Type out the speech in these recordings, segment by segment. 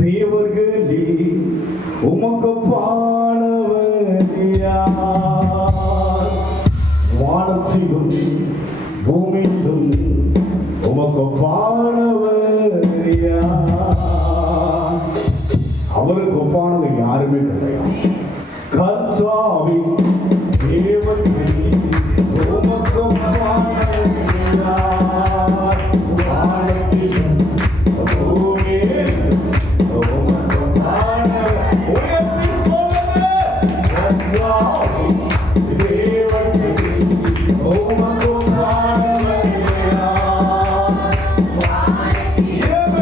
தேவர்களே உமக்கு பாடவர் யார்? வானத்திலும் பூமியிலும் உமக்கு பாடவர் யார்? அவருக்கு ஒப்பானவர் யாருமே கிடையாது. கர்த்தாவே தேவர்களே உமக்கு பாடவர் யார்? வானத்திலும் பூமியிலும் உமக்கு பாடவர் உயர்த்தி சொல்லுங்க. கர்த்தாவே தேவர்களே உமக்கு பாடவர் யார்? வானத்திலும்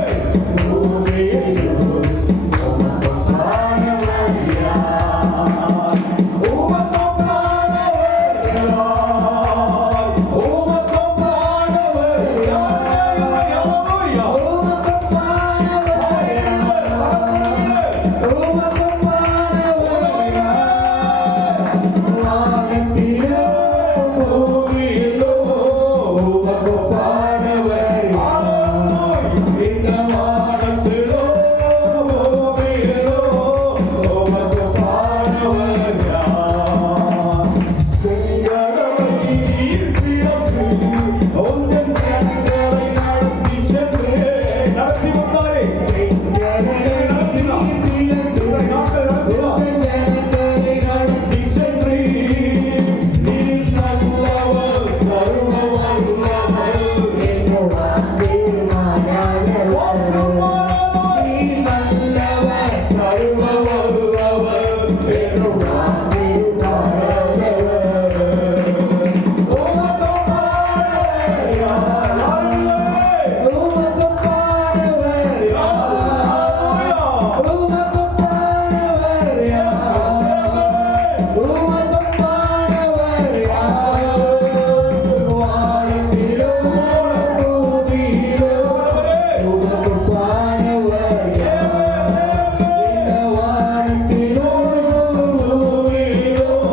பூமியிலும் உமக்கு பாடவர் யார்? உமக்கு பாடவர் யார்? உமக்கு பாடவர் யார்? ஹல்லேலூயா. உமக்கு பாடவர் யார்? உமக்கு பாடவர் யார்? வானத்திலும் பூமியிலும் உமக்கு பாடவர் யார்? இந்த வானத்திலும் பூமியிலும் உமக்கு பாடவர் யார்? செங்கடலை நீர் பிளந்து உந்தன் ஜனங்களை நடத்தி சென்று நடத்தி வந்தாரே. செங்கடலை நடத்தினார். இவரை நாட்கள் நடத்தினார். ஜனங்களை நடத்தி சென்று நீர் நல்லவர் சர்வ வல்லவர் என்று வாக்குமானவர். நீர் நல்லவர் சர்வ வல்லவர் என்று வாக்குமானவர். உமக்கு பாடவர் யார்? உமக்கு பாடவர் யார்? உமக்கு பாடவர் யார்? உமக்கு பாடவர் யார்? வானத்திலும் பூமியிலும் உமக்கு பாடவர் யார்? இந்த வானத்திலும் பூமியிலும்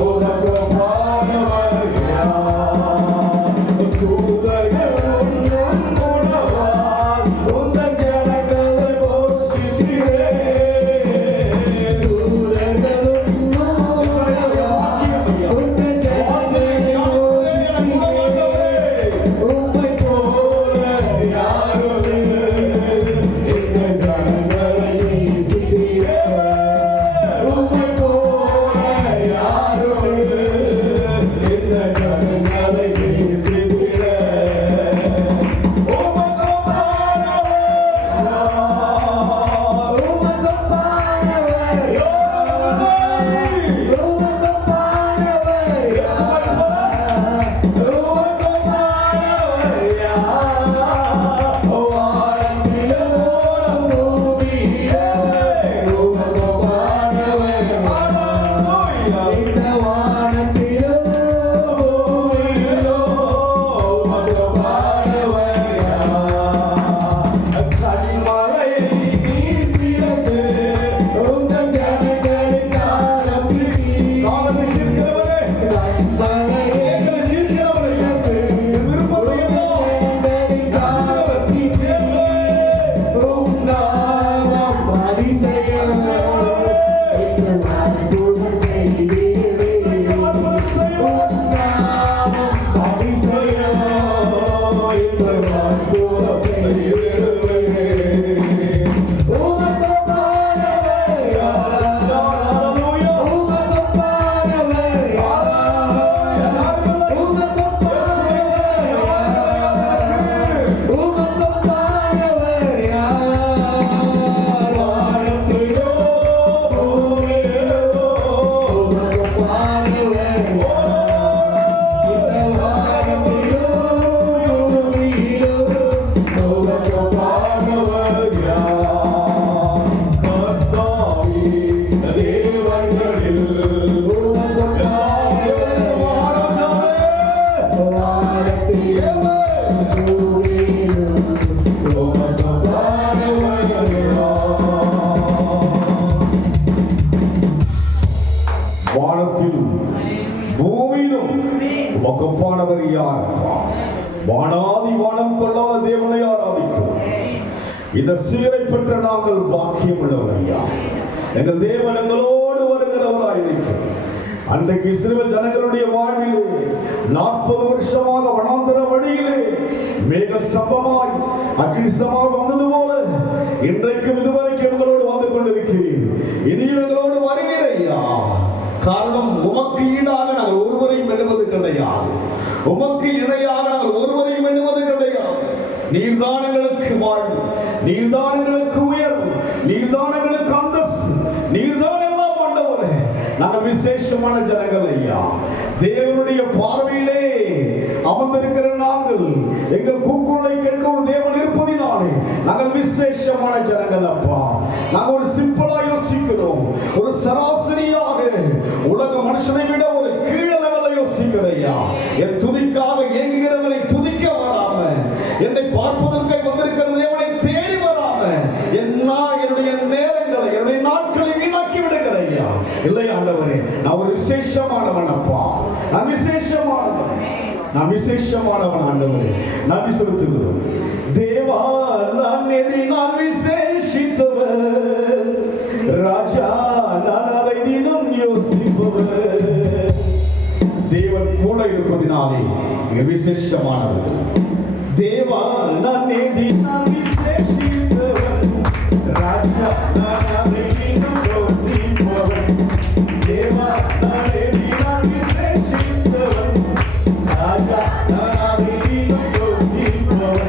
உமக்கு பாடவர் யார்? தூதர்கள் உன்னும் உணவால் உந்தன் ஜனங்களை போஷித்தீரே. தூதர்கள் உன்னும் உணவால் உந்தன் ஜனங்களை போஷித்தீரே. உம்மை போல யாருமே எங்கள் ஜனங்களை நேசித்தீரே. உம்மை போல யாருமே எங்கள் ஜனங்களை நேசித்தீரே. உமக்கு பாடவர் யார்? உமக்கு பாடவர் யார்? உமக்கு பாடவர் யார்? உமக்கு பாடவர் யார்? வானத்திலும் பூமியிலும் உமக்கு பாடவர் யார்? இந்த வானத்திலும் பூமியிலும் உமக்கு பாடவர் யார்? கன்மலையை நீர் பிளந்து உந்தன் ஜனங்களை காலத்தில் இருக்கிறவரே. கன்மலையை எங்களை தீர்க்கிறவரே. விருப்பத்தை ஜனங்களை காலத்தில் உம் நாமம் அதிசயம். எங்கள் அற்புதம் செய்தீரே. உம் நாமம் அதிசயம். எங்கள் அற்புதம் செய்தீரே. உமக்கு பாடவர் யார்? உமக்கு பாடவர் யார்? உமக்கு பாடவர் யார்? உமக்கு பாடவர் யார்? வானத்திலும் பூமியிலும் உமக்கு பாடவர் யார்? இந்த வானத்திலும் பூமியிலும் உமக்கு பாடவர் யார்? கர்த்தாவே தேவர்களில் உமக்கு பாடவர் யார்? வானத்திலும் பூமியிலும் உமக்கு பாடவர் யார்? வானத்திலும் பூமியிலும் உமக்கு பாடவர் யார்? வானாதி வானம் கொள்ளாத தேவனை ஆராதிக்கிறோம். இந்த சீரை பெற்ற நாங்கள் பாக்கியம் உள்ளவர் ஐயா. எங்கள் தேவன் எங்களோடு வருகிறவராயிருக்கிறார். அன்றைக்கு இஸ்ரவேல் ஜனங்களுடைய வாழ்விலே 40 வருஷமாக வனாந்தர வழியிலே மேக சம்பமாய் அக்கினிசமாய் வந்தது போல இன்றைக்கும் இதுவரைக்கும் எங்களோடு வந்து கொண்டிருக்கிறீர். இனியும் எங்களோடு வருவீர் ஐயா. காரணம், உமக்கு ஈடாக நாங்கள் ஒருவரையும் எண்ணுவது கிடையாது. உமக்கு இணையாக நாங்கள் ஒருவரையும் எண்ணுவது கிடையாது. நீர்தான் எங்களுக்கு வாழ்வு, நீர்தான் எங்களுக்கு உயர்வு, நீர்தான் எங்களுக்கு அந்தஸ்து, நீர்தான் எல்லாம் ஆண்டவரே. நாங்கள் விசேஷமான ஜனங்கள் ஐயா. தேவனுடைய பார்வையிலே அமர்ந்திருக்கிற நாங்கள், எங்கள் கூக்குரலை கேட்க ஒரு தேவன் இருப்பதினாலே நாங்கள் விசேஷமான ஜனங்கள் அப்பா. நாங்கள் ஒரு சிம்பிளா யோசிக்கிறோம், ஒரு சராசரியாக உலக மனுஷனை விட ஒரு கீழ லெவலில் யோசிக்கிறையா. என் துதிக்காக ஏங்குகிறவனை துதிக்க வராம, என்னை பார்ப்பதற்காக வந்திருக்கிற தேவனை தேடி வராம என்னுடைய நேரங்களை, என்னுடைய நாட்களை வீணாக்கி விடுகிறையா. இல்லை ஆண்டவரே, நான் ஒரு விசேஷமானவன் அப்பா. நான் விசேஷமானவன், நான் விசேஷமானவன் ஆண்டவரே. நன்றி செலுத்துகிறோம் தேவா. நான் விசேஷித்தவர் ராஜா, நான் அதை தினம் யோசிப்பவர். தேவன் கூட இருப்பதினாலே விசேஷமானவர்கள். தேவா நான் விசேஷித்தவர் ராஜா, நான் அதை தினம் யோசிப்பவர். தேவா நான் விசேஷித்தவர் ராஜா, நான் அதை தினம் யோசிப்பவர்.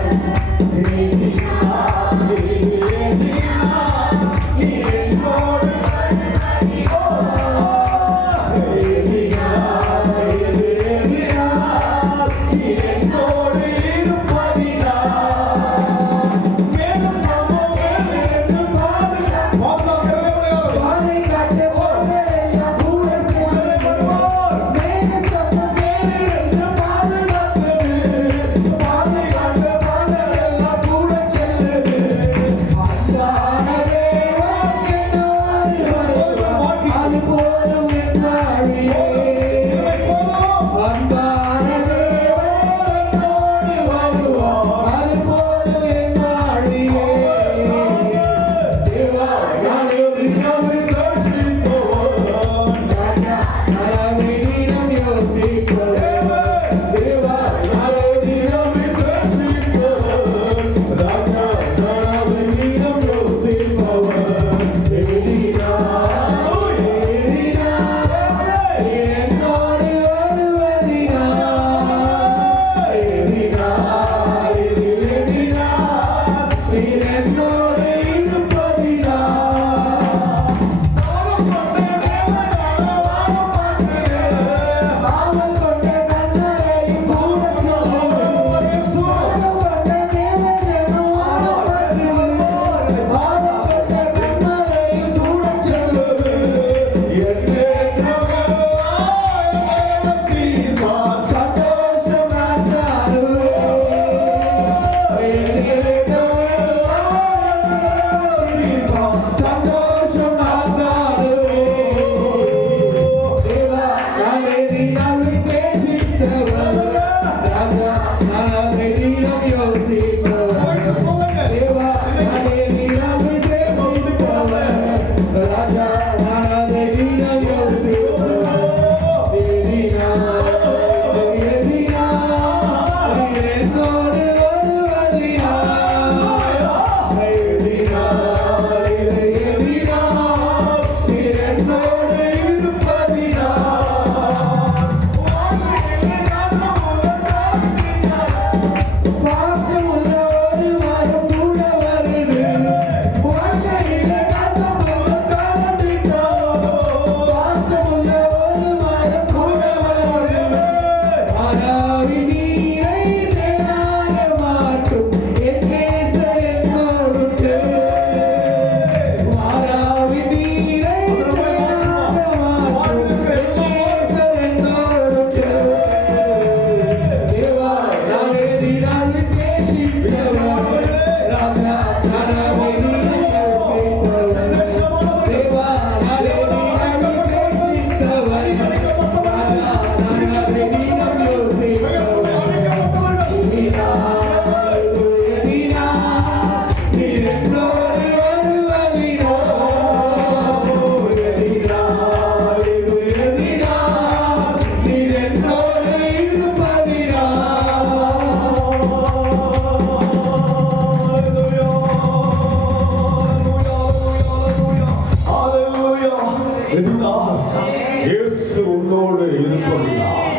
என்னோடு இருப்பதினால்,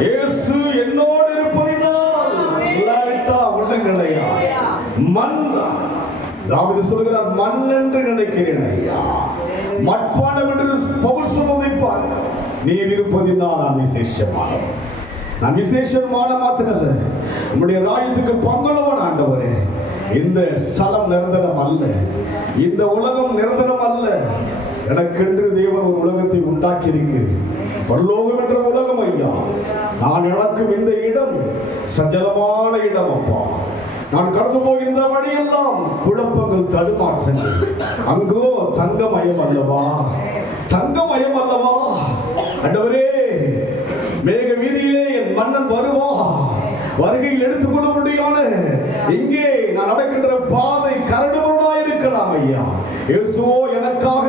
இயேசு என்னோடு இருப்பதினால் இல்லாவிட்டா ஒன்றும் கிடையாது. மண் தான். தாவீது சொல்கிறார், மண் என்று நினைக்கிறேன் ஐயா, மட்பாண்டம் என்று பவுல் சொல்வதை பாருங்க. நீர் இருப்பதினால் நான் விசேஷமானவன். நான் விசேஷமான மாத்திரல்ல, உம்முடைய ராஜ்யத்துக்கு பங்குள்ளவன் ஆண்டவரே. இந்த ஸ்தலம் நிரந்தரம் அல்ல, இந்த உலகம் நிரந்தரம் அல்ல. எனக்கென்று தேவன் ஒரு உலகத்தை உண்டாக்கி இருக்கிறேன், பரலோகம் என்ற உலகம் ஐயா. நான் இழக்கும் இந்த இடம் சஞ்சலமான இடம் அப்பா. நான் கடந்து போகின்ற வழியெல்லாம் குழப்பங்கள், தடுமாற்றங்கள். அங்கோ தங்கமயம் அல்லவா, தங்கமயம் அல்லவா ஆண்டவரே. மேக வீதியிலே என் மன்னன் வருவா, வருகையில் எடுத்துக்கொள்ள முடியான இங்கே நான் நடக்கின்ற பாதை கரடுமுரடாய் இருக்கலாம் ஐயா. இயேசுவோ எனக்காக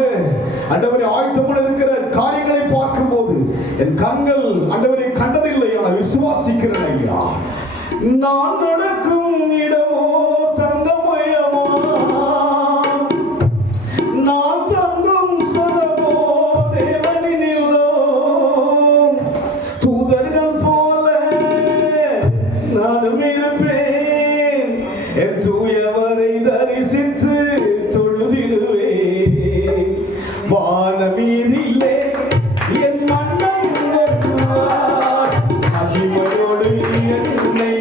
ஆண்டவரே ஆயத்தப்பட இருக்கிற காரியங்களை பார்க்கும் போது என் கண்கள் ஆண்டவரை கண்டதில்லை, நான் விசுவாசிக்கிறேன் ஐயா. நான் நடக்கும் இடமோ தங்கமயமா, நான் தங்கும் சரமோ தேவனினிலோ. தூதர்கள் போல நானும் இருப்பேன், என் தூயவரை தரிசித்து தொழுதிடுவேன். வானமீதிலே என் மன்னன் வருவார், மகிமையோடு என்னை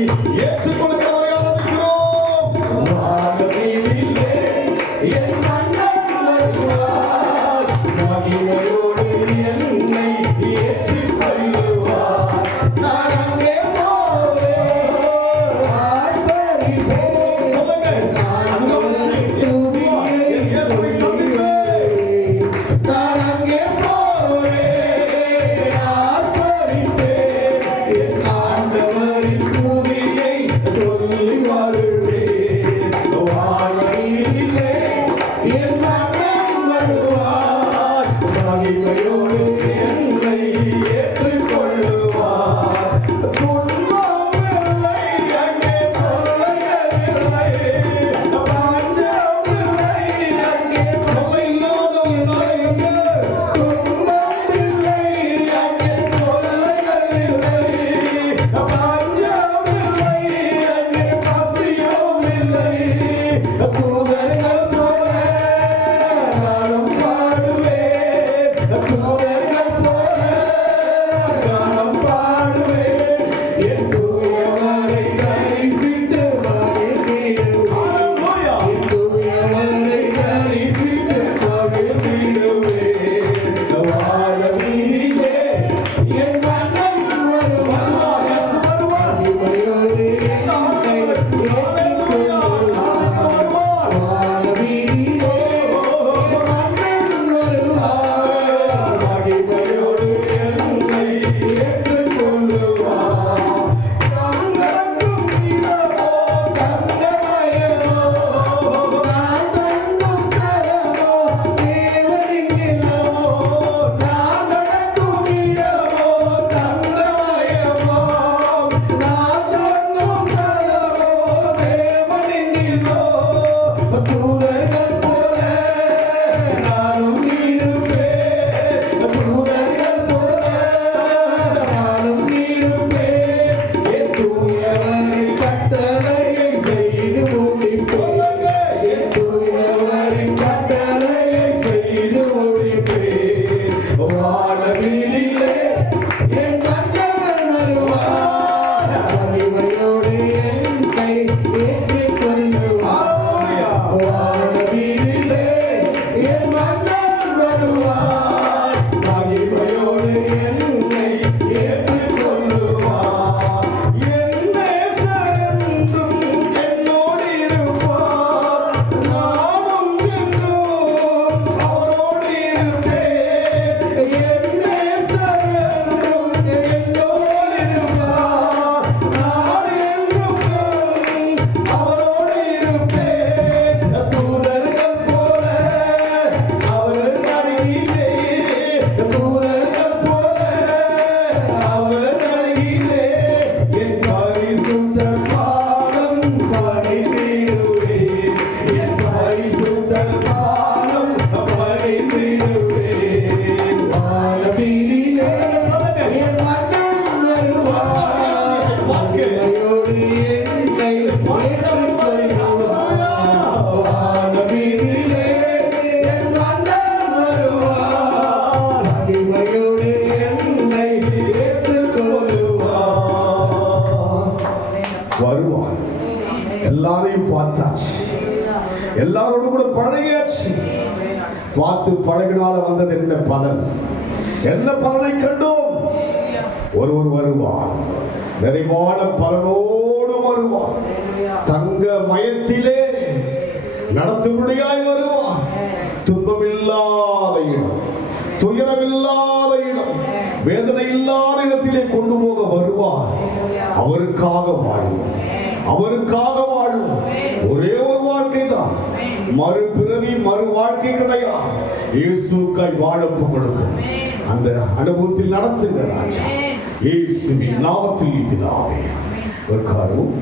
ஏற்றுக்கொள்கிறவர்களாக இருக்கிறோம். வானமீதிலே என் மன்னன் வருவார், மகிமையோடு என்னை ஏற்றுக்கொள்ளுவார். நான் அங்கே போவேன், சொல்லுங்க, நான் அங்கே இயேசுவை சந்திப்பேன். நான் அங்கே போவேன், ஆர்ப்பரிப்பேன், என் ஆண்டவரின் துதியை சொல்லி வருவேன். வானமீதிலே என் மன்னன் வருவார், மகிமையோடு என்னை ஏற்றுக்கொள்ளுவார். துன்பம் இல்லை, அங்கே தொல்லைகள் இல்லை, பஞ்சம் இல்லை, அங்கே தொல்லையில்லாதம் இல்லை. துன்பம் இல்லை, அங்கே தொல்லைகள் இல்லை, பஞ்சம் இல்லை, அங்கே பசியும் இல்லை. தூதர்கள் போல நானும் பாடுவேன், தூதர்கள் போல நானும் பாடுவேன், என் தூயவரை தரிசித்து மகிழ்ந்திடுவேன், என் தூயவரை தரிசித்து மகிழ்ந்திடுவேன். வானமீதிலே என் மன்னன் வருவார், மகிமையோடு என்னை ஏற்றுக்கொள்ளுவார். வானமீதிலே என் மன்னன் வருவார், மகிமையோடு என்னை ஏற்றுக்கொள்ளுவார். நான் நடக்கும் இடமோ தங்கமயமோ, நான் தங்கும் ஸ்தலமோ தேவனினிலோ. நான் நடக்கும் இடமோ தங்கமயமோ, நான் தங்கும் ஸ்தலமோ தேவனினிலோ. தூதர்கள் போல நானும் இருப்பேன், தூதர்கள் போல நானும் இருப்பேன், என் தூயவரை கட்டளையை செய்து முடிப்பேன், என் தூயவரின் கட்டளையை செய்து முடிப்பேன். வானமீதிலே என் மன்னன் வருவார், மகிமையோடு என்னை ஏற்றுக்கொள்ளுவார். வானமீதிலே என் மன்னன் வருவார், மகிமையோடு என்னை ஏற்றுக்கொள்ளுவார். என் நேசரென்றும் என்னோடு இருப்பார், நானும் என்றும் அவரோடு இருப்பேன். என் நேசரென்றும் என்னோடு இருப்பார், நான் என்றும் அவரோடு இருப்பேன். தூதர்கள் போல அவர் அருகிலே, தூதர்கள் போல அவர் அருகிலே என் பரிசுத்த பாதம் பணிந்திடுவேன், என் பரிசுத்த பாதம் பணிந்திடுவேன். வானமீதிலே பார்த்து பழகினால வந்தது என்ன பலன்? என்ன பலனை கண்டோம்? ஒருவர் வருவார், நிறைவான பலனோடு வருவார், தங்க மயத்திலே நடத்தும்படியாய் வருவார், துன்பமில்லாத இடம், துயரமில்லாத இடம், வேதனை இல்லாத இடத்திலே கொண்டு போக வருவார். அவருக்காக வாழ்வோம், அவருக்காக வாழ்வோம். ஒரே ஒரு வாழ்க்கை தான், மறுபிறவி மறு வாழ்க்கை கிடையாது. இயேசுக்காய் வாழப்பு கொடுக்கும் அந்த அனுபவத்தில் நடத்துங்க ராஜா, இயேசுவின் நாமத்தில் பிதாவே. ஒரு காரணம்